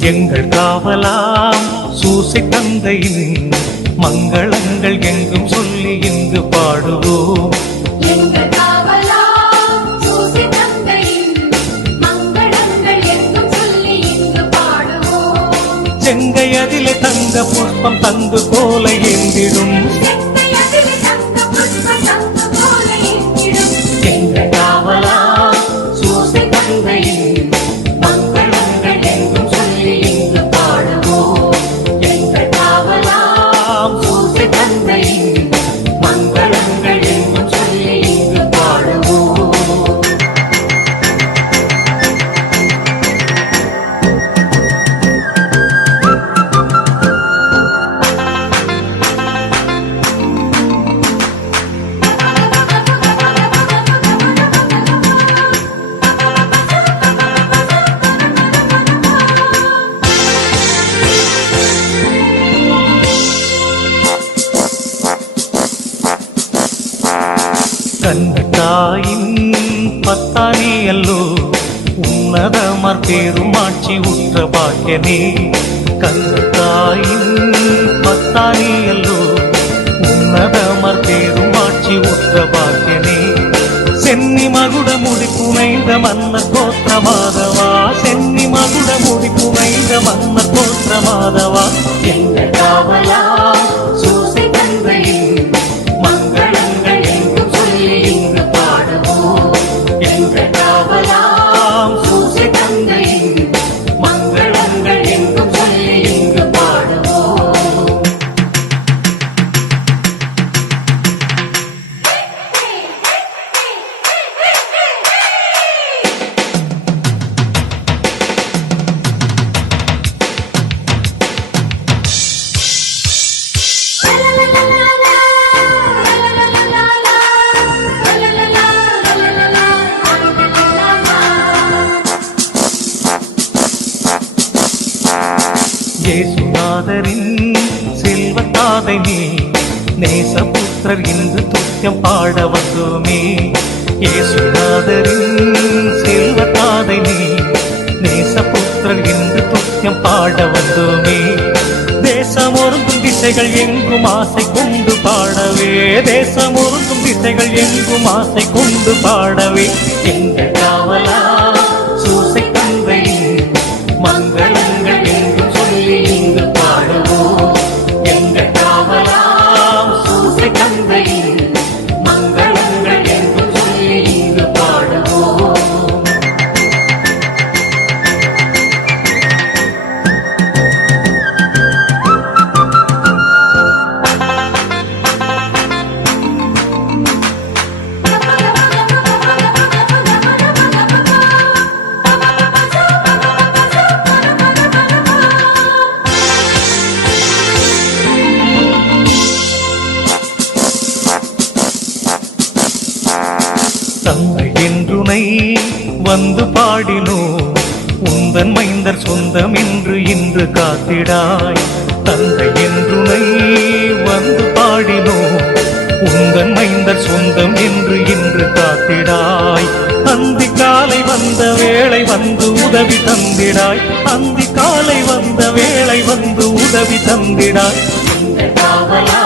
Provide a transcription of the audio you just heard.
எங்கள் காவலாம் சூசை தந்தையின் மங்களங்கள் எங்கும் சொல்லி இங்கு பாடுவோம். எங்கள் காவலாம் சூசை தந்தையின் மங்களங்கள் எங்கும் சொல்லி இங்கு பாடுவோம். செங்கை அதிலே தங்க புஷ்பம் தந்து போல ஏந்திடும். எங்கள் காவலாம் சூசை தந்தையின் மங்களங்கள் எங்கும் சொல்லி இங்கு பாடுவோம். எங்கள் காவலாம் சூசை தந்தையின் மங்களங்கள் எங்கும் சொல்லி இங்கு பாடுவோம். கண்ணத்தாயின் பத்தானி அல்லோ உன்னதமர் பெருமாட்சி உற்ற பாக்கியனே. கண்ணத்தாயின் பத்தானி அல்லோ உன்னதமர் பெருமாட்சி உற்ற பாக்கியனே. சென்னி மகுட முடி புனைந்த மன்னர் கோத்திர மாதவா. சென்னி மகுட முடி புனைந்த மன்னர் கோத்திர மாதவா. எங்கள் காவலா சூசை தந்தையின் மங்களங்கள் எங்கும் சொல்லி இங்கு பாடுவோம். எங்கள் காவலாம் சூசை தந்தையின் மங்களங்கள் எங்கும் சொல்லி இங்கு பாடுவோம். இயேசுநாதரின் செல்வத்தாதை நீ நேசபுத்திரர் இன்று துத்தியம் பாட வந்தோமே. இயேசுநாதரின் செல்வத்தாதை நீ நேசபுத்திரர் இன்று துத்தியம் பாட வந்தோமே. தேசம் ஒருங்கும் திசைகள் எங்கும் ஆசை கொண்டு பாடவே. தேசம் ஒருங்கும் திசைகள் எங்கும் ஆசை கொண்டு பாடவே. எங்கள் காவலா சூசை தந்தையின் மங்களங்கள் எங்கும் சொல்லி இங்கு பாடுவோம். எங்கள் காவலாம் சூசை தந்தையின் மங்களங்கள் எங்கும் சொல்லி இங்கு பாடுவோம். தந்தை என்றுனை வந்து பாடினோ. உந்தன் மைந்தர் சொந்தம் என்று இன்று காத்திடாய். தந்தை என்றுனை வந்து பாடினோ. உந்தன் மைந்தர் சொந்தம் என்று இன்று காத்திடாய். அந்தி காலை வந்த வேளை வந்து உதவி தந்திடாய். அந்தி காலை வந்த வேளை வந்து உதவி தந்திடாய். இந்த காவலா